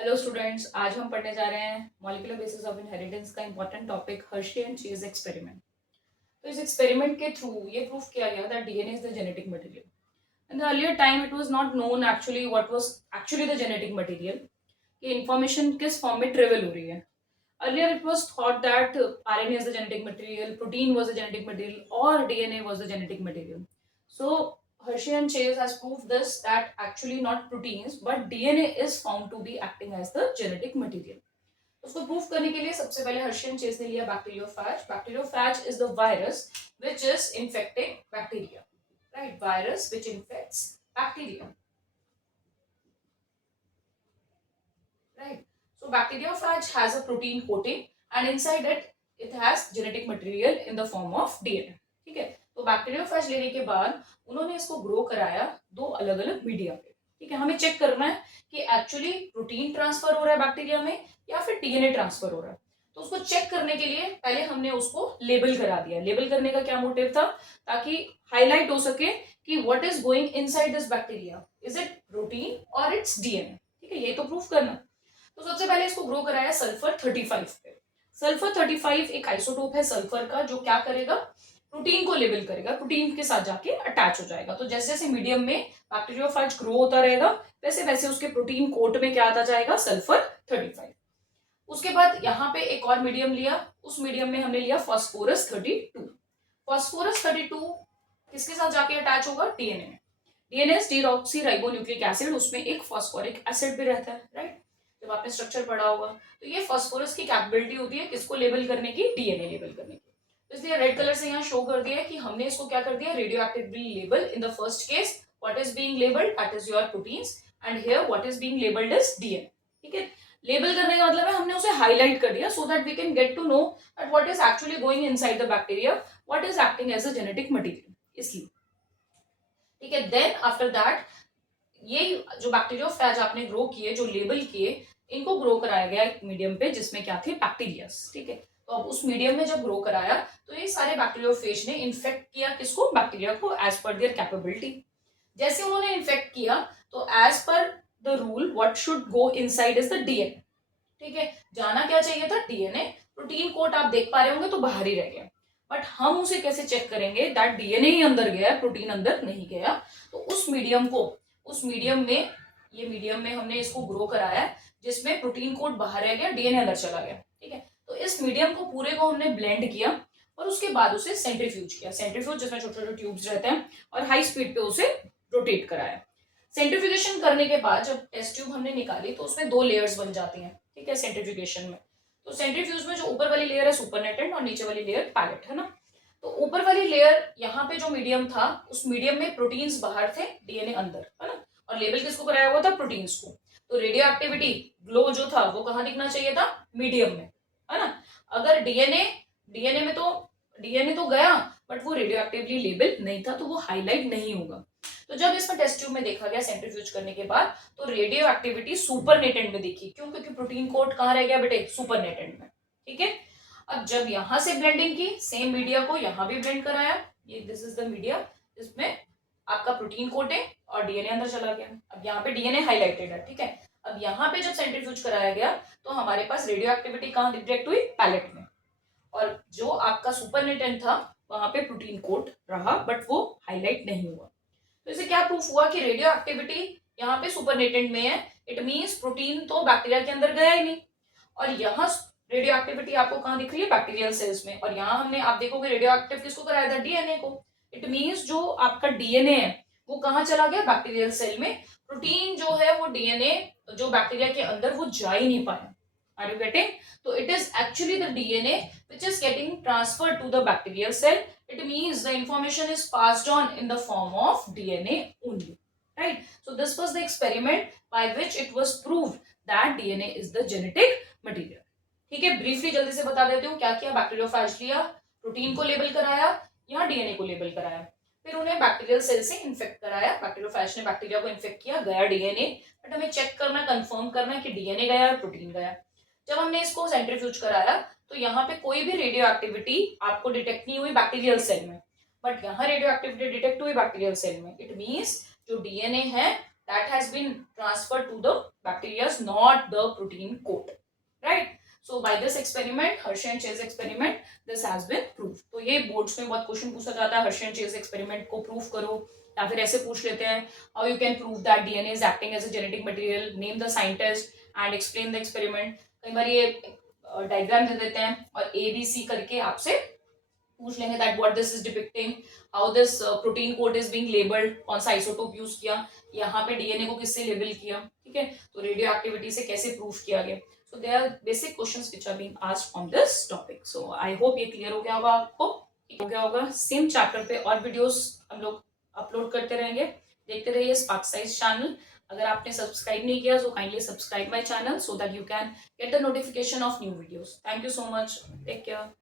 Hello students, आज हम पढ़ने जा रहे हैं मॉलिक्यूलर बेसिस ऑफ इनहेरिटेंस का important topic Hershey and chase experiment. तो इस एक्सपेरिमेंट के थ्रू ये प्रूफ किया गया that DNA is the genetic material. In the earlier time it was not known actually what was actually the genetic material, कि information किस form में travel हो रही है। Earlier it was thought that RNA is the genetic material, protein was the genetic material और DNA was the genetic material. So Hershey and Chase has proved this that actually not proteins but DNA is found to be acting as the genetic material. उसको prove करने के लिए सबसे पहले Hershey and Chase ने लिया bacteriophage. Bacteriophage is the virus which is infecting bacteria, right? Virus which infects bacteria, right? So bacteriophage has a protein coating and inside it has genetic material in the form of DNA. ठीक है, तो bacteriophage लेने के बाद उन्होंने इसको grow कराया दो अलग अलग मीडिया पे। ठीक है, हमें चेक करना है कि एक्चुअली प्रोटीन ट्रांसफर हो रहा है बैक्टीरिया में या फिर डीएनए ट्रांसफर हो रहा है। तो उसको चेक करने के लिए पहले हमने उसको लेबल करा दिया। लेबल करने का क्या मोटिव था? ताकि हाईलाइट हो सके कि what is going inside this bacteria, is it protein और इट्स डीएनए। ठीक है, ये तो प्रूफ करना। तो सबसे पहले इसको ग्रो कराया सल्फर 35 पे। सल्फर 35 एक आइसोटोप है सल्फर का जो क्या करेगा, प्रोटीन को लेबल करेगा, प्रोटीन के साथ जाके अटैच हो जाएगा। तो जैसे जैसे मीडियम में बैक्टीरियोफेज ग्रो होता रहेगा वैसे वैसे उसके प्रोटीन कोट में क्या आता जाएगा, सल्फर 35। उसके बाद यहाँ पे एक और मीडियम लिया, उस मीडियम में हमने लिया फॉस्फोरस 32। फॉस्फोरस 32 किसके साथ जाके अटैच होगा, डीएनए में। डीएनए डीऑक्सी राइबोन्यूक्लिक एसिड, उसमें एक फॉस्फोरिक एसिड भी रहता है, राइट? जब आपने स्ट्रक्चर पढ़ा होगा तो ये फॉस्फोरस की कैपेबिलिटी होती है किसको लेबल करने की, डीएनए लेबल करने की। तो इसलिए रेड कलर से यहाँ शो कर दिया है कि हमने इसको क्या कर दिया, radio actively label. In the first case what is being labelled, that is your proteins, and here what is being labelled is DNA. ठीक है, लेबल करने का मतलब है हमने उसे हाईलाइट कर दिया so that we can get to know that what is actually going inside the bacteria, what is acting as a genetic material, इसलिए। ठीक है, देन आफ्टर दैट ये जो बैक्टीरियोफेज आपने ग्रो किए, जो लेबल किए, इनको ग्रो कराया गया एक मीडियम पे जिसमें क्या थे, बैक्टीरियास। ठीक है, तो अब उस मीडियम में जब ग्रो कराया तो ये सारे बैक्टीरियोफेज ने इन्फेक्ट किया किसको, बैक्टीरिया को, एज पर देयर कैपेबिलिटी। जैसे उन्होंने इन्फेक्ट किया तो as per the rule what should go inside is the DNA. ठीक है, जाना क्या चाहिए था, डीएनए। प्रोटीन कोट आप देख पा रहे होंगे तो बाहर ही रह गया, बट हम उसे कैसे चेक करेंगे दैट डीएनए ही अंदर गया, प्रोटीन अंदर नहीं गया। तो उस मीडियम को, उस मीडियम में, ये मीडियम में हमने इसको ग्रो कराया जिसमें प्रोटीन कोट बाहर रह गया, डीएनए अंदर चला गया। ठीक है, तो इस मीडियम को पूरे को हमने ब्लेंड किया और उसके बाद उसे सेंट्रीफ्यूज किया। सेंट्रीफ्यूज जिसमें छोटे छोटे ट्यूब्स रहते हैं और हाई स्पीड पे उसे रोटेट कराया। सेंट्रीफ्यूगेशन करने के बाद जब टेस्ट ट्यूब हमने निकाली तो उसमें दो लेयर्स बन जाती हैं। ठीक है, सेंट्रीफ्यूगेशन में तो सेंट्रीफ्यूज में जो ऊपर वाली लेयर है सुपरनेटेंट और नीचे वाली लेयर पैलेट है ना। तो ऊपर वाली लेयर यहाँ पे जो मीडियम था उस मीडियम में प्रोटीन्स बाहर थे, डीएनए अंदर, है ना। और लेबल किसको कराया हुआ था, प्रोटीन्स को। तो रेडियो एक्टिविटी ग्लो जो था वो कहाँ दिखना चाहिए था, मीडियम में, है ना। अगर डीएनए, डीएनए में तो डीएनए तो गया बट वो रेडियो एक्टिवली लेबल नहीं था तो वो हाईलाइट नहीं होगा। तो जब इसमें टेस्ट ट्यूब में देखा गया सेंट्रीफ्यूज करने के बाद तो रेडियो एक्टिविटी सुपरनेटेंट में दिखी। क्यों? क्योंकि प्रोटीन कोड कहाँ रह गया बेटे, सुपरनेटेंट में। ठीक है, अब जब यहां से ब्लेंडिंग की, सेम मीडिया को यहां भी ब्लेंड कराया, ये दिस इज द मीडिया जिसमें आपका प्रोटीन कोट है और डीएनए अंदर चला गया। अब यहाँ पे डीएनए हाईलाइटेड है। ठीक है, अब यहाँ पे जब सेंट्रीफ्यूज कराया गया तो हमारे पास रेडियो एक्टिविटी कहाँ डिटेक्ट हुई, पैलेट में। और जो आपका सुपरनेटेंट था वहां पे प्रोटीन कोट रहा बट वो हाईलाइट नहीं हुआ। तो इसे क्या प्रूफ हुआ कि रेडियो एक्टिविटी यहाँ पे सुपरनेटेंट में है, इट मींस प्रोटीन तो बैक्टीरिया के अंदर गया ही नहीं। और यहाँ रेडियो एक्टिविटी आपको कहाँ दिख रही है, बैक्टीरियल सेल्स में। और यहाँ हमने, आप देखोगे रेडियो एक्टिव किसको कराया था, डीएनए को। इट मींस जो आपका डीएनए है वो कहाँ चला गया, बैक्टीरियल सेल में। प्रोटीन जो है वो डीएनए जो बैक्टीरिया के अंदर वो जा ही नहीं पाया। Are you getting? तो it is actually the DNA which is getting transferred to the bacterial cell. It means the information is passed on in the form of DNA only, right? So this was the experiment by which it was proved that DNA is the genetic material. ठीक है, briefly जल्दी से बता देती हूँ क्या किया। Bacteriophage लिया, प्रोटीन को लेबल कराया, यहाँ डीएनए को लेबल कराया, फिर उन्हें बैक्टीरियल सेल से इन्फेक्ट कराया। बैक्टीरियोफेज ने बैक्टीरिया को इन्फेक्ट किया, गया डीएनए, बट हमें चेक करना, कंफर्म करना कि डीएनए गया है, प्रोटीन गया। जब हमने इसको सेंट्रीफ्यूज कराया तो यहाँ पे कोई भी रेडियो एक्टिविटी आपको डिटेक्ट नहीं हुई बैक्टीरियल सेल में, बट यहाँ रेडियो एक्टिविटी डिटेक्ट हुई बैक्टीरियल सेल में। इट मींस जो डीएनए है that has been transferred to the bacteria, not the protein coat, right? So by this experiment, Hershey and Chase experiment, this has been proved. तो ये boards में बहुत question पूछा जाता है, Hershey and Chase एक्सपेरिमेंट को prove करो, या फिर ऐसे पूछ लेते हैं, how you can prove that DNA is acting as a genetic material, name the scientist and explain the experiment. कई बार ये डायग्राम दे देते हैं और ABC करके आपसे पूछ लेंगे that what this is depicting, how this protein code is being labelled, कौन सा आइसोटोप यूज किया, यहाँ पे डीएनए को किससे लेबल किया, ठीक है, तो रेडियो एक्टिविटी से कैसे प्रूफ किया गया. So they are basic questions which are being asked on this topic. So I hope ये क्लियर हो गया होगा आपको, हो गया होगा. सेम चैप्टर पे और वीडियोस हम लोग अपलोड करते रहेंगे, देखते रहिए स्पार्क साइंस चैनल. अगर आपने सब्सक्राइब नहीं किया so kindly subscribe my channel so that you can get the notification of new videos. Thank you so much. Take care.